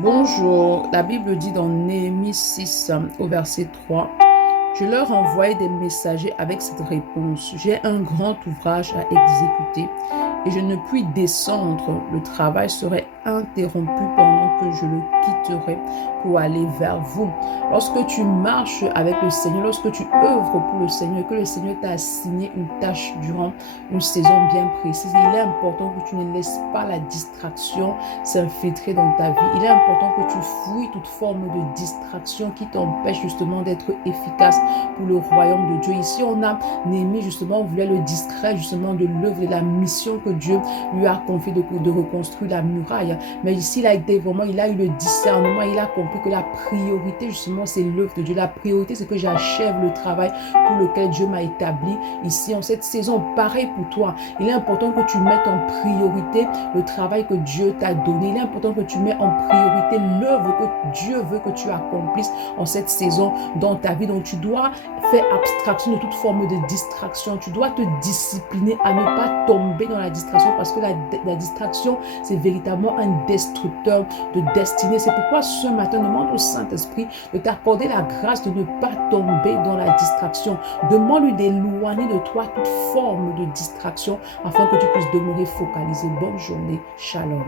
Bonjour, la Bible dit dans Néhémie 6 au verset 3, je leur envoyai des messagers avec cette réponse, j'ai un grand ouvrage à exécuter et je ne puis descendre, le travail serait interrompu pendant que je le quitterai pour aller vers vous. Lorsque tu marches avec le Seigneur, lorsque tu œuvres pour le Seigneur, que le Seigneur t'a assigné une tâche durant une saison bien précise, il est important que tu ne laisses pas la distraction s'infiltrer dans ta vie. Il est important que tu fuis toute forme de distraction qui t'empêche justement d'être efficace pour le royaume de Dieu. Ici, on a Néhémie, justement, on voulait le distraire justement de l'œuvre, de la mission que Dieu lui a confiée de reconstruire la muraille. Mais ici, il a été vraiment, il a eu le discernement, il a compris que la priorité, justement, c'est l'œuvre de Dieu. La priorité, c'est que j'achève le travail pour lequel Dieu m'a établi ici en cette saison. Pareil pour toi. Il est important que tu mettes en priorité le travail que Dieu t'a donné. Il est important que tu mets en priorité l'œuvre que Dieu veut que tu accomplisses en cette saison dans ta vie. Donc, tu dois faire abstraction de toute forme de distraction. Tu dois te discipliner à ne pas tomber dans la distraction parce que la distraction, c'est véritablement un destructeur de destinée. C'est pourquoi ce matin, demande au Saint-Esprit de t'accorder la grâce de ne pas tomber dans la distraction. Demande-lui d'éloigner de toi toute forme de distraction afin que tu puisses demeurer focalisé. Bonne journée. Shalom.